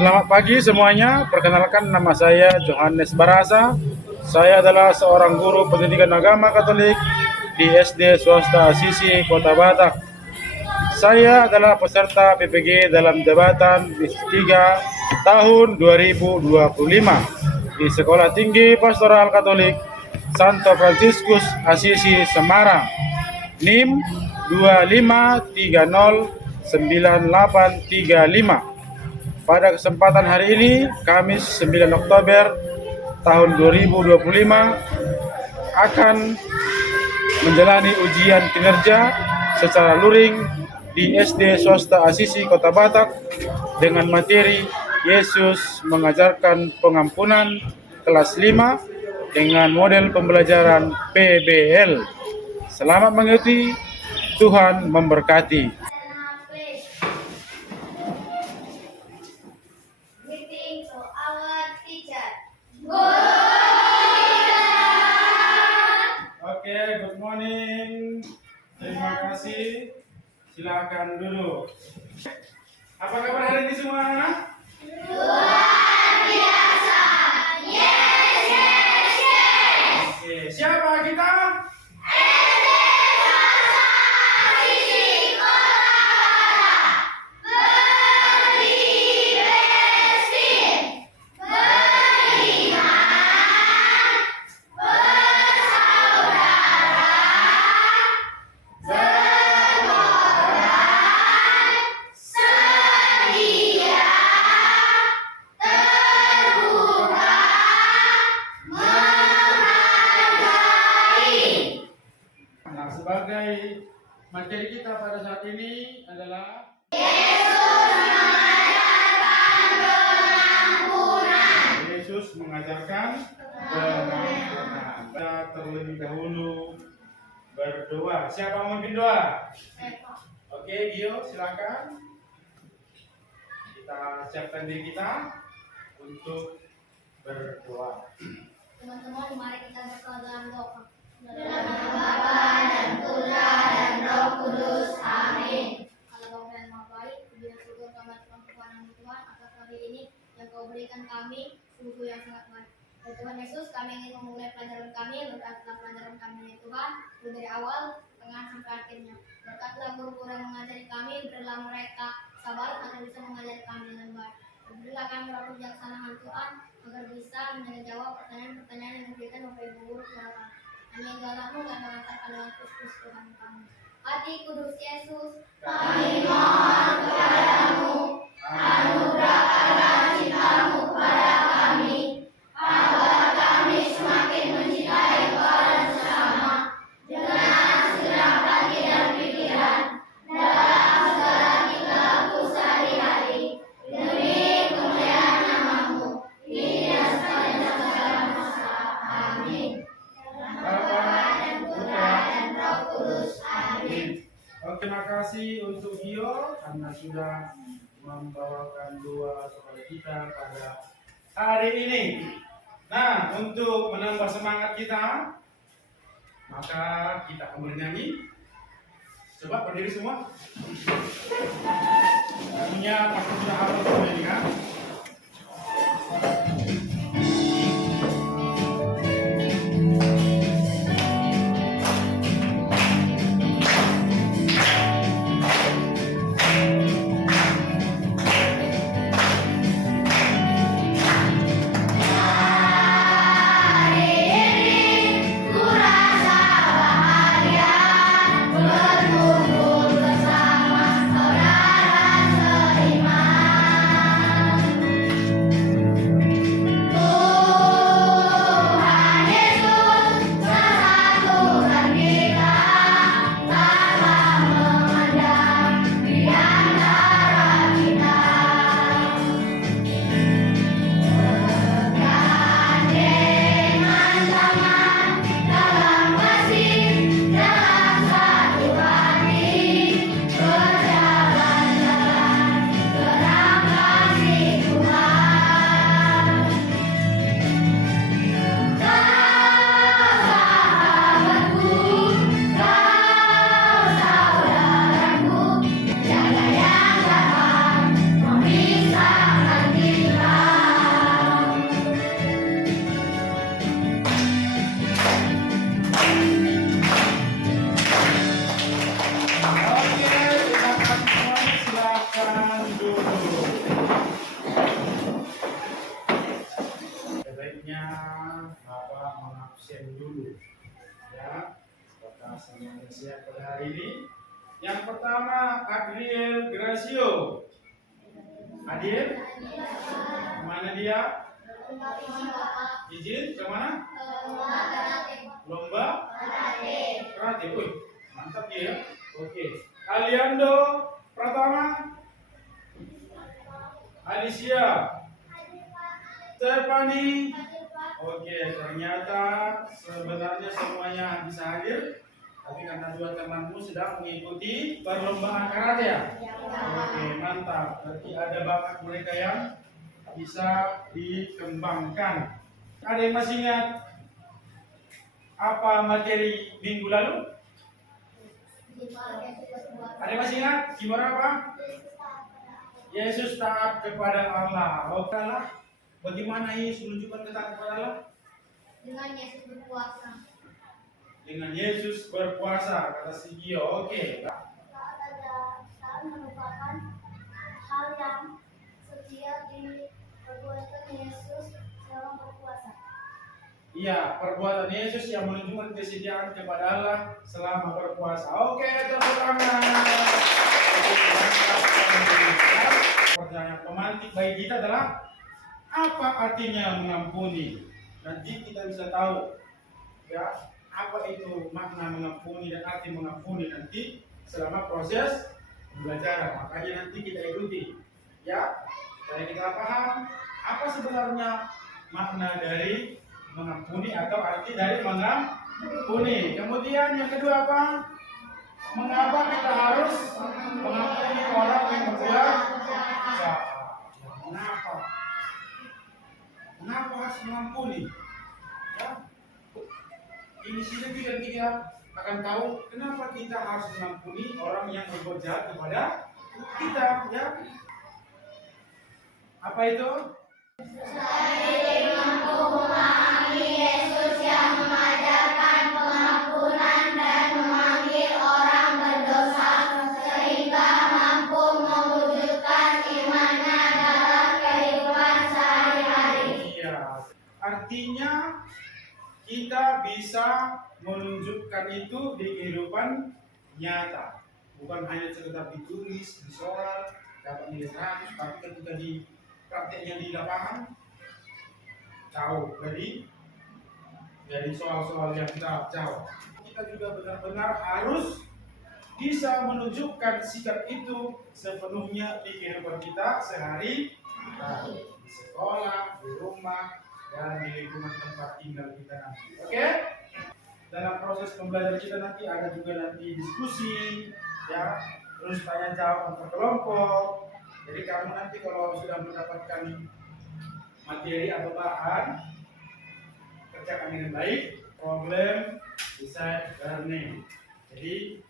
Selamat pagi semuanya, perkenalkan nama saya Johannes Barasa. Saya adalah seorang guru pendidikan agama Katolik di SD Swasta Asisi, Kota Batak. Saya adalah peserta PPG dalam jabatan Misi 3 tahun 2025 di Sekolah Tinggi Pastoral Katolik Santo Fransiskus Asisi, Semarang. NIM 25309835. Pada kesempatan hari ini, Kamis 9 Oktober tahun 2025, akan menjalani ujian kinerja secara luring di SD Swasta Asisi Kota Batak dengan materi Yesus mengajarkan pengampunan kelas 5 dengan model pembelajaran PBL. Selamat mengikuti, Tuhan memberkati. Greeting to our teacher. Oke, good morning. Terima kasih. Silakan duduk. Apa kabar hari ini semua? Luar biasa. Yes, yes, yes. Oke, siapa kita? SD Swasta Asisi Kota Batak. Berbestin, beriman, bersaudara, bermoral, setia, terbuka, menghargai. Nah, sebagai materi kita pada saat ini adalah Yesus mengajarkan pengampunan. Kita terlebih dahulu berdoa. Siapa mau memimpin doa? Oke, Gio, silakan. Kita siapkan diri kita untuk berdoa. Teman-teman, mari kita berdoa dalam doa. Dalam nama Bapa dan Putra dan Roh Kudus. Amin. Allah Bapa yang Maha Baik, puji dan syukur kami atas Tuhan atas hari ini yang Kau berikan kami sungguh yang sangat baik. Ya Tuhan Yesus, kami ingin memulai pelajaran kami, berkatlah pelajaran kami ya Tuhan, mulai dari awal, tengah sampai akhirnya. Berkatlah guru-guru yang mengajari kami, berilah mereka sabar agar bisa mengajari kami dengan baik. Berilah kami roh kebijaksanaan Tuhan, agar bisa menjawab pertanyaan-pertanyaan yang diberikan Bapak Ibu guru kepada kami. Hanya galakmu dan mengatakan dengan Kristus Tuhan kami. Hati kudus Yesus, kami mohon kepadamu, anugerahkanlah cintamu kepada kami, agar kami semakin mencintai Kau dan sesama, dengan segenap hati dan pikiran, dalam segala tingkahku sehari-hari, demi kemuliaan nama-Mu, kini dan sepanjang segala masa. Amin. Bapa dan Putra dan Roh Kudus. Amin. Oke, terima kasih untuk Gio karena sudah membawakan doa kepada kita pada hari ini. Nah, untuk menambah semangat kita, maka kita akan bernyanyi. Coba berdiri semua. Lagunya pasti sudah hafal semua ini kan? Berkumpul bersama saudara seiman. Artinya Bapak mengabsen dulu. Ya, apakah semuanya siap pada hari ini? Yang pertama, Adriel Gracio. Adil, kemana dia? Izin kemana? Lomba karate. Wih, mantap dia. Oke. Aliando Pratama. Alicia. Stefani. Oke, ternyata sebenarnya semuanya bisa hadir, tapi karena dua temanmu sedang mengikuti perlombaan karate ya. Oke, mantap. Berarti ada bakat mereka yang bisa dikembangkan. Ada yang masih ingat apa materi minggu lalu? Ada yang masih ingat? Gimana apa? Yesus taat kepada Allah. Oke lah. Bagaimana Yesus menunjukkan ketaatan kepada Allah? Dengan Yesus berpuasa. Dengan Yesus berpuasa, kata si Gio. Oke. Saat merupakan hal yang setia diperbuatkan Yesus selama berpuasa. Iya, perbuatan Yesus yang menunjukkan kesetiaan kepada Allah selama berpuasa. Oke, tepuk tangan. Pertanyaan pemantik bagi kita adalah apa artinya mengampuni? Nanti kita bisa tahu ya apa itu makna mengampuni dan arti mengampuni nanti selama proses pembelajaran. Makanya nanti kita ikuti ya supaya kita paham apa sebenarnya makna dari mengampuni atau arti dari mengampuni. Kemudian yang kedua apa? Mengapa kita harus mengampuni orang yang berbuat jahat? Mengapa? Mengapa harus mengampuni? Ya. Ini sini kita akan tahu kenapa kita harus mengampuni orang yang berbuat jahat kepada kita, ya. Apa itu? Saya mampu memahami Yesus yang mengajarkan pengampunan dan memanggil orang berdosa sehingga mampu mewujudkan imannya dalam kehidupan sehari-hari. Iya. Artinya kita bisa menunjukkan itu di kehidupan nyata, bukan hanya sekedar ditulis, disoal, dapat nilai 100, tapi ketika di prakteknya di lapangan jauh dari soal-soal yang jauh. Kita juga benar-benar harus bisa menunjukkan sikap itu sepenuhnya di kehidupan kita sehari-hari, di sekolah, di rumah, dan di lingkungan tempat tinggal kita nanti. Oke? Dalam proses pembelajaran kita nanti ada juga nanti diskusi, ya, terus tanya jawab antar kelompok. Jadi kamu nanti kalau sudah mendapatkan materi atau bahan, kerjakan dengan baik, problem decide learning. Jadi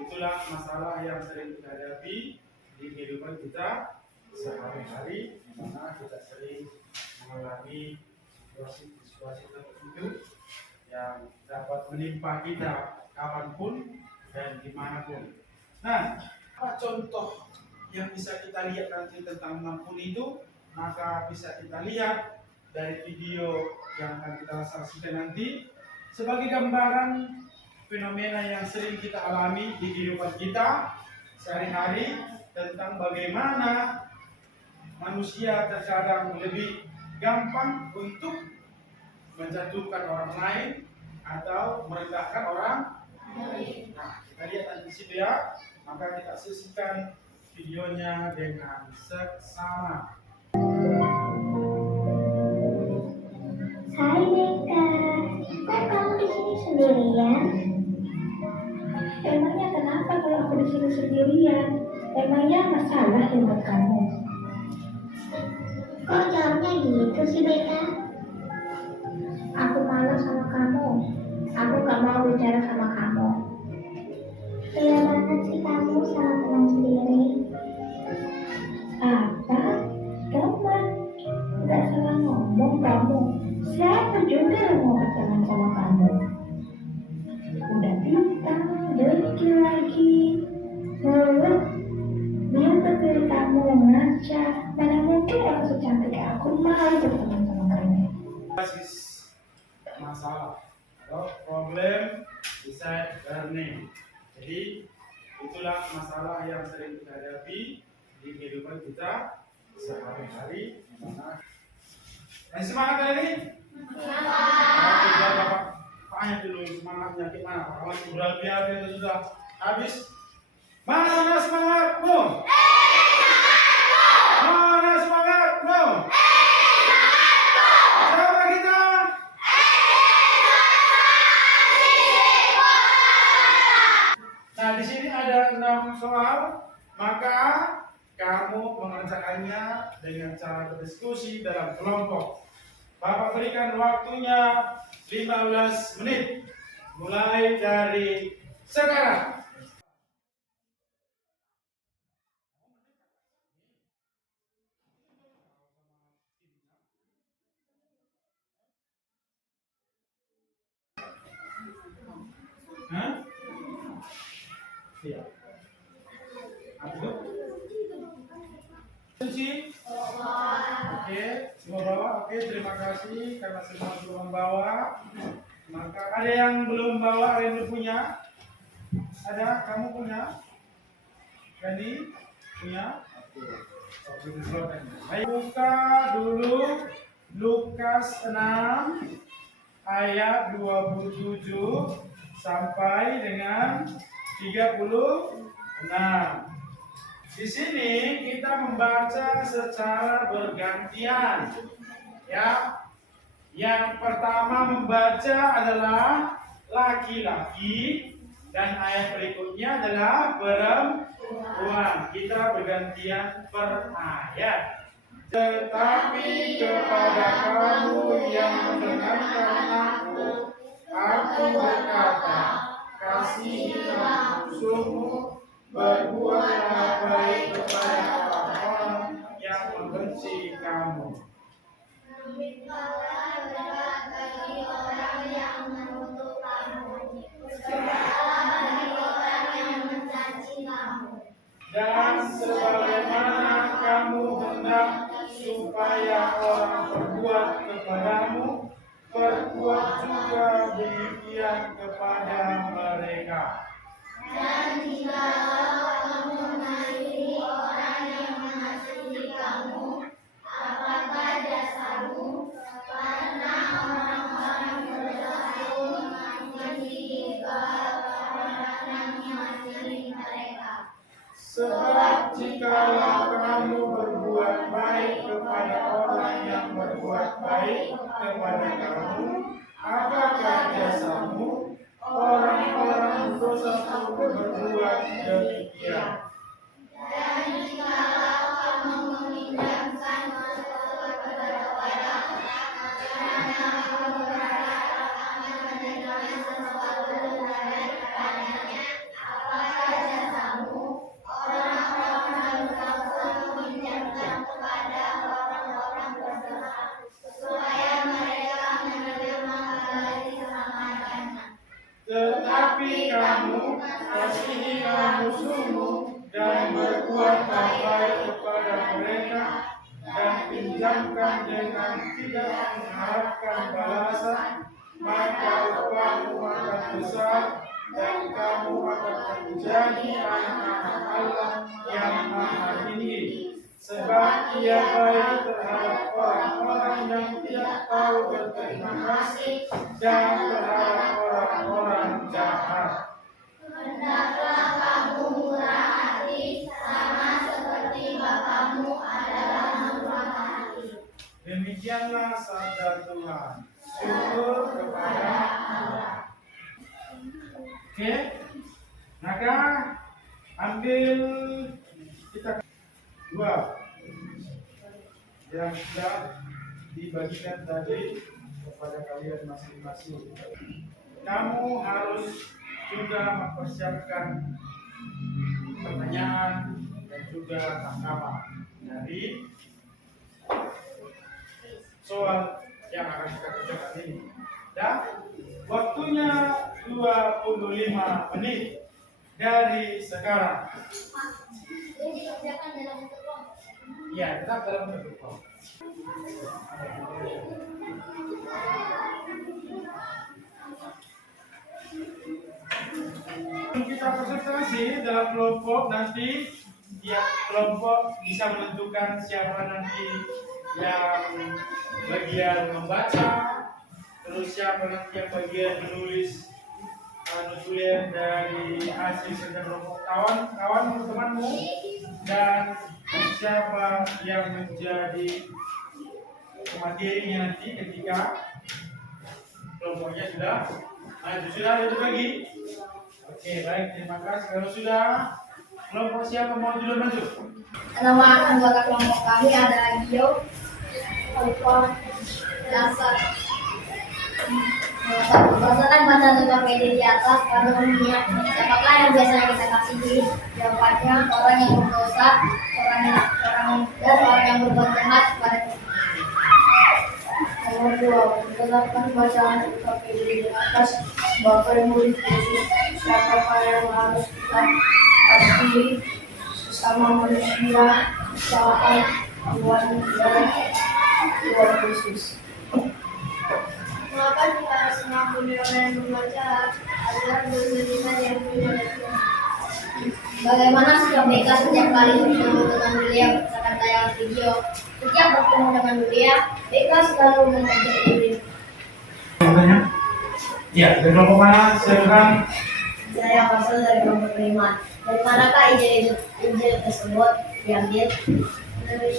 itulah masalah yang sering kita hadapi di kehidupan kita sehari-hari, di mana kita sering mengalami situasi tertentu yang dapat menimpa kita kapanpun dan dimanapun. Nah, apa contoh yang bisa kita lihat nanti tentang mengampuni itu? Maka bisa kita lihat dari video yang akan kita saksikan nanti sebagai gambaran fenomena yang sering kita alami di kehidupan kita sehari-hari tentang bagaimana manusia terkadang lebih gampang untuk menjatuhkan orang lain atau merendahkan orang lain. Nah, kita lihat nanti di situ ya. Maka kita saksikan videonya dengan seksama. Hai Meka, kok kamu di sini sendirian? Emangnya kenapa kalau aku di sini sendirian? Emangnya masalah yang buat kamu? Kok jawabnya gitu sih Meka? Aku malas sama kamu. Aku gak mau bicara sama kamu. Iya banget sih kamu sama teman sendiri. Apa? Teman? Gak salah ngomong kamu. Siapa juga yang mau berteman sama kamu? Udah bintang, dekil lagi. Biar terpilih kamu ngaca. Mana mungkin aku secantik aku mau berteman sama kamu. basis masalah atau problem beside learning. Jadi itulah masalah yang sering kita hadapi di kehidupan kita sehari-hari. Semangat kali ini? Oke, biar Bapak tanya dulu semangatnya gimana. Pak Kawan sudah biar itu sudah habis. Mana semangatmu? Mana semangatmu? Siapa kita? Nah, di sini ada 6 soal, maka kamu mengerjakannya dengan cara berdiskusi dalam kelompok. Bapak berikan waktunya 15 menit, mulai dari sekarang. Hah? Iya. Masuk. Kunci. Oke, semua bawa. Oke, terima kasih karena semua belum membawa. Maka ada yang belum bawa, ada yang belum punya? Ada? Kamu punya? Jadi punya? Oke. Ayo buka dulu Lukas 6 ayat 27 sampai dengan 36. Di sini kita membaca secara bergantian. Ya. Yang pertama membaca adalah laki-laki dan ayat berikutnya adalah perempuan. Kita bergantian per ayat. Tetapi kepada kamu yang mendengarkan aku berkata, kasihilah musuhmu, berbuatlah baik kepada orang yang membenci kamu. Berikanlah berkat bagi orang yang mengutuk kamu, berdoalah bagi orang yang mencaci kamu. Dan sebagaimana kamu hendak supaya orang berbuat kepadamu, berbuat juga demikian kepada mereka. Dan jikalau kamu mengasihi orang yang mengasihi kamu, apakah dasarmu? Karena orang-orang berdosa pun mengasihi juga orang yang mengasihi mereka. Sebab jikalau kamu berbuat baik kepada orang yang berbuat baik kepada kamu, apakah jasamu? Orang-orang dosa pun berbuat demikian. Dan jikalau kamu meminjamkan sesuatu kepada orang, karena kamu berharap akan menerima sesuatu daripadanya, apakah jasamu? Orang-orang dosa pun meminjamkan kepada orang-orang berdosa, supaya mereka menerima kembali selama-lamanya. Tetapi kamu kasihilah musuhmu dan berbuatlah baik kepada mereka dan pinjamkan dengan tidak mengharapkan balasan, maka upahmu akan besar dan kamu akan menjadi anak-anak Allah yang Maha Tinggi. Sebab Ia baik terhadap orang-orang yang tidak tahu berterima kasih dan terhadap orang-orang jahat. Hendaklah kamu murah hati, sama seperti Bapamu adalah murah hati. Demikianlah sabda Tuhan. Syukur kepada Allah. Oke, maka ambil kita dua yang sudah dibagikan tadi kepada kalian masing-masing. Kamu harus juga mempersiapkan pertanyaan dan juga tanggapan dari soal yang akan kita kerjakan ini. Dan waktunya 25 menit dari sekarang. Ini dikerjakan dalam bentuk kelompok. Ya, tetap dalam bentuk kelompok. masing-masing dalam kelompok nanti tiap kelompok bisa menentukan siapa nanti yang bagian membaca, terus siapa nanti yang bagian menulis nutulian dari hasil kerja kelompok kawan-kawan temanmu, dan siapa yang menjadi materinya nanti ketika kelompoknya sudah maju. Sudah itu lagi. Oke, baik, terima kasih. Kalau sudah, kelompok siapa mau dulu maju? Nama anggota kelompok kami ada Gio, Alfa, Dasar. Berdasarkan baca Tokopedia di atas, pada umumnya siapakah yang biasanya kita kasih duit? Jawabannya orang yang berdosa, orang yang berbuat jahat kepada kita. Nomor 2, berdasarkan bacaan Tokopedia di atas, Bapak yang menulis siapakah yang harus kita kasih sesama manusia, usahaan, Tuhan dan Tuhan Yesus. Mengapa kita harus mengampuni orang yang berbuat jahat agar dosa kita diampuni oleh Tuhan? Bagaimana sikap BK setiap kali bertemu dengan Yulia berdasarkan tayangan video? Setiap bertemu dengan Yulia, BK selalu mengajak Yulia. Ya, dari kelompok mana? Silakan. Saya berasal dari kelompok beriman. Dari manakah ide tersebut diambil? Dari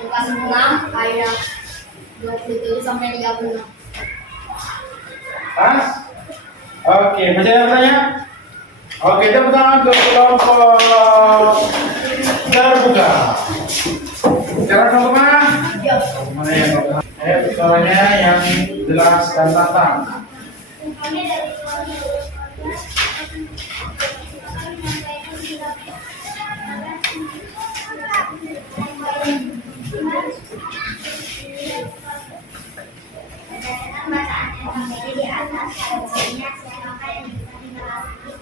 Lukas 6 ayat 27 sampai 36. Pas? Oke, masih ada pertanyaan? Oke, tepuk tangan untuk kelompok terbuka. Sekarang kelompok mana? Mana yang kelompok? Soalnya yang jelas dan lantang. Kami dari berdasarkan bacaan Tokopedia di atas, pada umumnya siapakah yang bisa dimasuki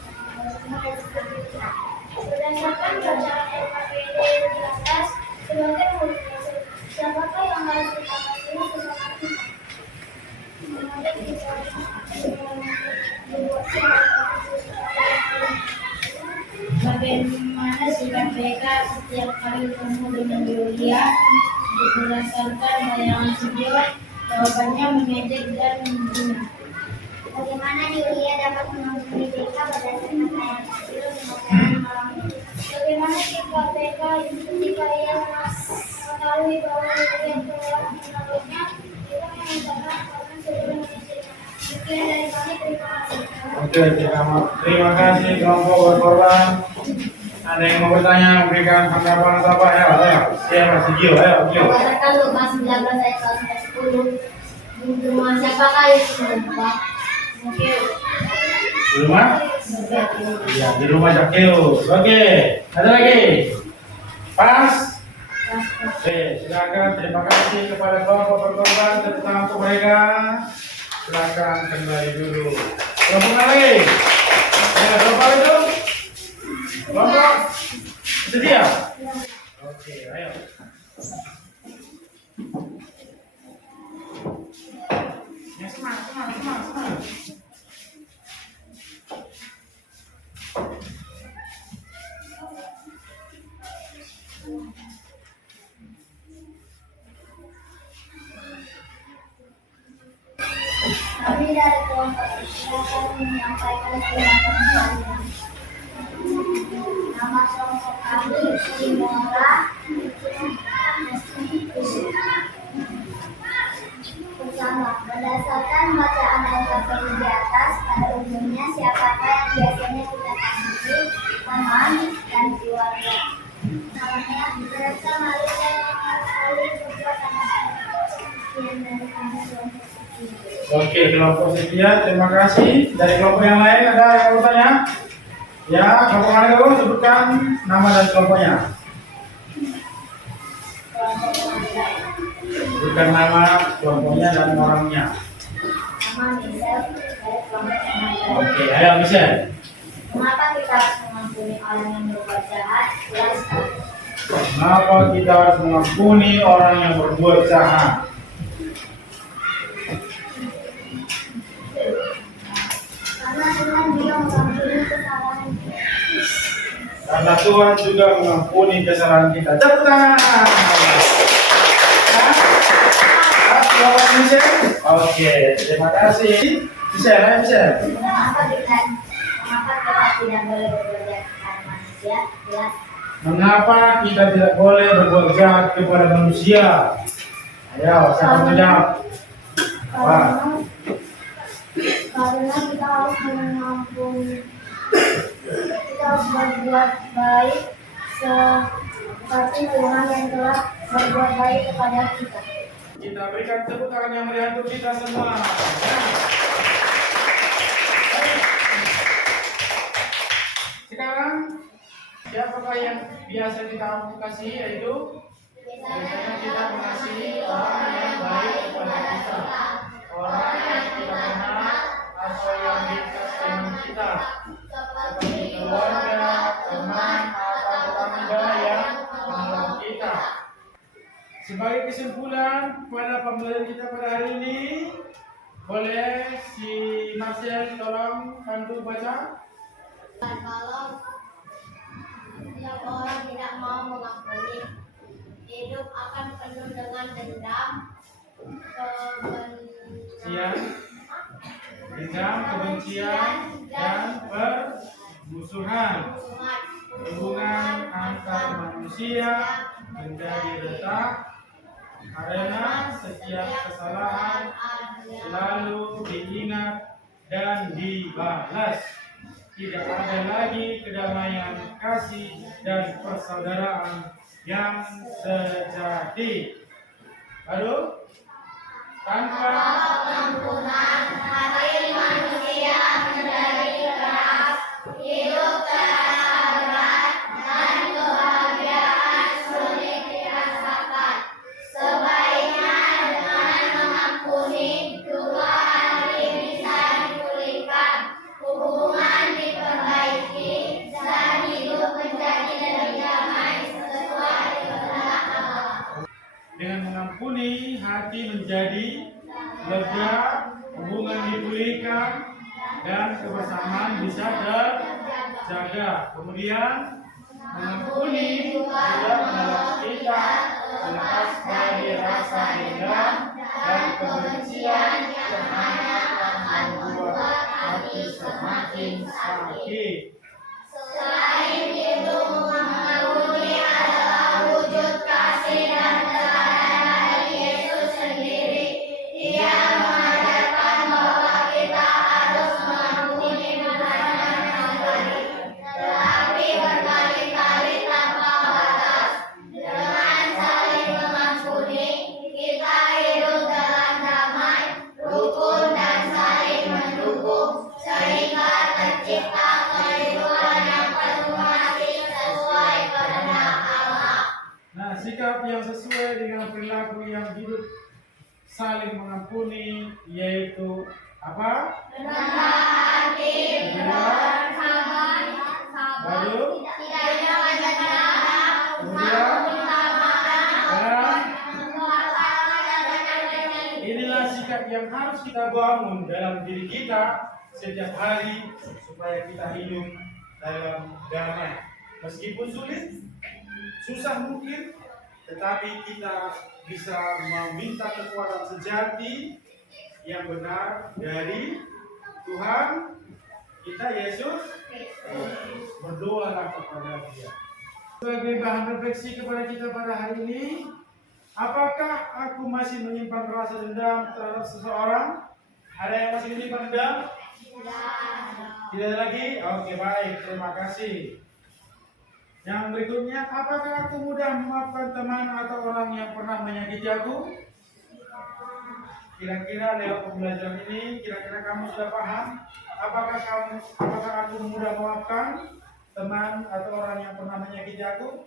berdasarkan bacaan Tokopedia di atas, sebagai murid siapakah yang harus kita kasih sesama kita? Bagaimana sikap mereka setiap kali bertemu dengan Yulia? Berdasarkan tayangan video, jawabannya mengejek dan menghina. Bagaimana Yulia dapat mengampuni BK berdasarkan tayangan video dengan mengalami? Bagaimana sikap BK ketika ia mengetahui bahwa Yulia telah menolaknya? Kita mengucapkan akan segera mengejeknya. Sekian dari kami, terima kasih. Oke, terima kasih kelompok berkorban. Ada yang mau bertanya, memberikan tanggapan atau apa? Ayo, siapa? Si Gio, ayo, Gio. Berdasarkan Lukas 19 ayat 1-10, di rumah siapakah Yesus berdoa? Zakheus. Di rumah? Iya, di rumah Zakheus. Oke, ada lagi? Pas? Oke, silakan. Terima kasih kepada kelompok berkorban. Tepuk tangan untuk mereka. Silakan kembali dulu. Kelompok lagi? Ya, kelompok itu? Kelompok? Sedia? Oke, ayo. Ya, semangat. Kami dari kelompok akan menyampaikan terima kasih. Nama kelompok kami Timora. Pertama, berdasarkan bacaan Tokopedia di atas, pada umumnya siapakah yang biasanya kita kasih teman dan keluarga? Namanya mereka Malaysia yang sekali berbuat sekian dari kami kelompok sekian. Oke, kelompok setia, terima kasih. Dari kelompok yang lain ada yang mau bertanya? Ya, kelompok mana dulu? Sebutkan nama dan kelompoknya. Sebutkan nama kelompoknya dan orangnya. Nama Michelle dari kelompok yang Oke, ayo Michelle. Mengapa kita harus mengampuni orang yang berbuat jahat? Jelas. Kenapa kita harus mengampuni orang yang berbuat jahat? Karena Tuhan juga mengampuni kesalahan kita. Tepuk tangan. Selamat Michelle. Oke, terima kasih. Michelle. Mengapa kita tidak boleh berbuat jahat kepada manusia? Jelas. Mengapa kita tidak boleh berbuat jahat kepada manusia? Ayo, siapa menjawab? Karena kita harus mengampuni, kita harus berbuat baik seperti Tuhan yang telah berbuat baik kepada kita. Kita berikan tepuk tangan yang meriah untuk kita semua. Sekarang siapakah yang biasa kita kasih, yaitu biasanya kita mengasihi orang yang baik kepada kita, orang yang kita kenal atau yang dekat dengan kita, seperti keluarga, teman, atau tetangga yang menolong kita. Sebagai kesimpulan pada pembelajaran kita pada hari ini, boleh si Marcel tolong bantu baca. Kalau setiap orang tidak mau mengampuni, hidup akan penuh dengan dendam, kebencian, dan permusuhan. Hubungan antar manusia menjadi retak karena setiap kesalahan selalu diingat dan dibalas. Tidak ada lagi kedamaian, kasih, dan persaudaraan yang sejati. Lalu, tanpa pengampunan, hati manusia menjadi keras, hidup terasa berat, dan kebahagiaan sulit dirasakan. Sebaiknya dengan mengampuni, dua hati bisa dipulihkan, hubungan diperbaiki, dan hidup menjadi lebih damai sesuai kehendak Allah. dengan mengampuni, hati menjadi lega, hubungan dipulihkan, dan kebersamaan bisa terjaga. Kemudian, mengampuni juga menolong kita lepas dari rasa dendam dan kebencian yang hanya akan membuat hati semakin sakit. Selain itu, mengampuni adalah wujud kasih dan teladan dari Yesus sendiri. Dia mengajarkan bahwa kita harus mengampuni bukan hanya sekali, tetapi berkali-kali tanpa batas. Dengan saling mengampuni, kita hidup dalam damai, rukun, dan saling mendukung, sehingga tercipta kehidupan yang penuh kasih sesuai kehendak Allah. Nah, sikap yang sesuai dengan perilaku yang hidup saling mengampuni yaitu apa? Rendah hati, bersabar, Lalu, tidak jangan dendam, kemudian, minta maaf, dan menguasai dan inilah sikap yang harus kita bangun dalam diri kita setiap hari supaya kita hidup dalam damai. Meskipun sulit, susah mungkin, tetapi kita bisa meminta kekuatan sejati yang benar dari Tuhan kita Yesus. Berdoalah kepada Dia. Sebagai bahan refleksi kepada kita pada hari ini, apakah aku masih menyimpan rasa dendam terhadap seseorang? Ada yang masih menyimpan dendam? Tidak ada lagi? Oke, baik, terima kasih. Yang berikutnya, apakah aku mudah memaafkan teman atau orang yang pernah menyakiti aku? Kira-kira lewat pembelajaran ini, kira-kira kamu sudah paham? Apakah aku mudah memaafkan teman atau orang yang pernah menyakiti aku?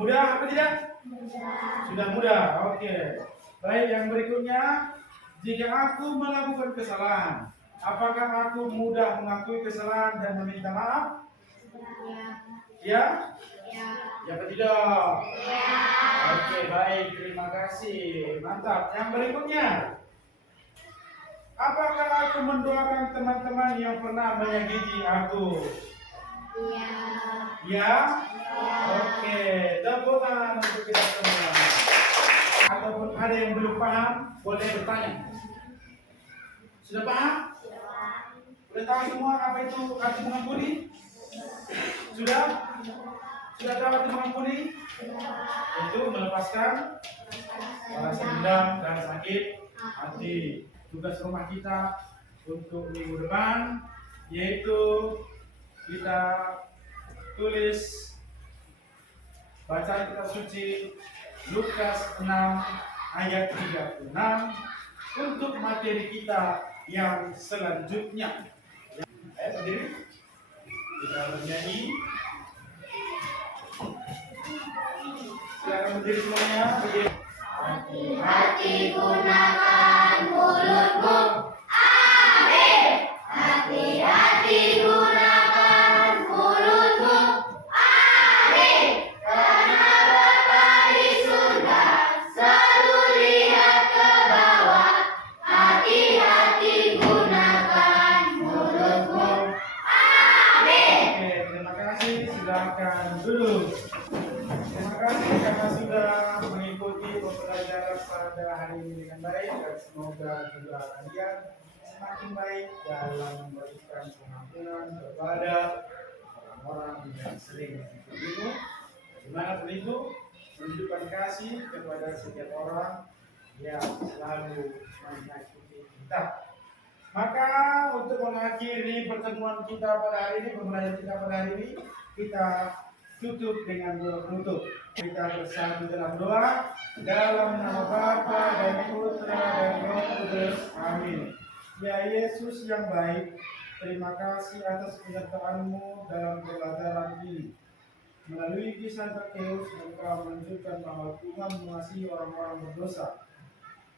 Mudah apa tidak? Sudah mudah. Oke. Baik, yang berikutnya, jika aku melakukan kesalahan, apakah aku mudah mengakui kesalahan dan meminta maaf? Ya? Ya atau tidak? Oke, baik, terima kasih. Mantap. Yang berikutnya, apakah aku mendoakan teman-teman yang pernah menyakiti aku? Iya. Ya? Oke, tepuk tangan untuk kita semua. Ataupun ada yang belum paham, boleh bertanya. Sudah paham? Sudah tahu semua apa itu arti mengampuni? Sudah? Sudah tahu arti mengampuni? Itu melepaskan rasa dendam dan sakit hati. Tugas rumah kita untuk minggu depan yaitu kita tulis bacaan kitab suci Lukas 6 ayat 36 untuk materi kita yang selanjutnya. Ayo berdiri, kita bernyanyi. Silakan berdiri semuanya. Berdiri. Hati-hati gunakan mulutmu. Amin. Hati-hati gunakan mulutmu. Amin. Karena Bapa di surga selalu lihat ke bawah. Hati-hati gunakan mulutmu. Amin. Oke, terima kasih. Silakan duduk. Terima kasih karena sudah mengikuti pembelajaran pada hari ini dengan baik dan semoga juga kalian semakin baik dalam memberikan pengampunan kepada orang-orang yang sering membunuhmu. Semangat itu menunjukkan kasih kepada setiap orang yang selalu menyakiti kita. Maka untuk mengakhiri pertemuan kita pada hari ini, pembelajaran kita pada hari ini, kita tutup dengan doa penutup. Kita bersatu dalam doa dalam nama Bapa dan Putra dan Roh Kudus. Amin. Ya Yesus yang baik, terima kasih atas penyertaan-Mu dalam pembelajaran ini. Melalui kisah Zakheus, Engkau menunjukkan bahwa Tuhan mengasihi orang-orang berdosa.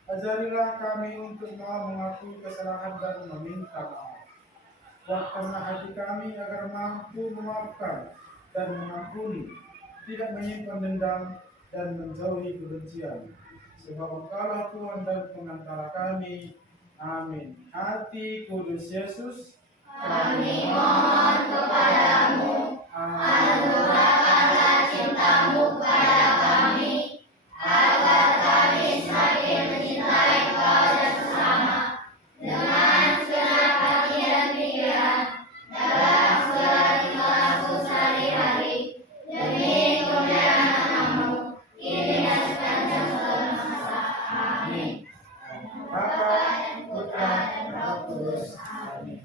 Ajarilah kami untuk mau mengakui kesalahan dan meminta maaf. Kuatkanlah hati kami agar mampu memaafkan dan mengampuni, tidak menyimpan dendam dan menjauhi kebencian. Sebab Engkaulah Tuhan dan pengantara kami. Amin. Hati kudus Yesus, Kami mohon kepadamu, anugerahkanlah cintamu kepada kami, agar kami semakin mencintai Engkau dan sesama, dengan segenap hati dan pikiran, dalam segala tingkah laku sehari-hari, demi kemuliaan nama-Mu, kini dan sepanjang segala masa. Amin. Bapa, Putra, dan Roh Kudus. Amin.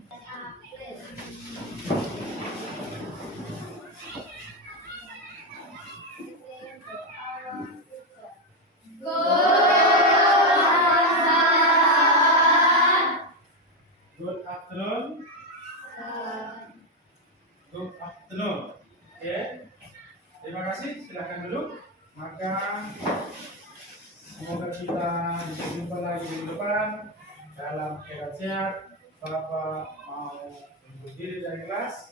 Good afternoon. Good afternoon. Oke. Terima kasih. Silakan duduk. Maka semoga kita bisa jumpa lagi minggu depan dalam keadaan sehat. Bapak mau berdiri dari kelas.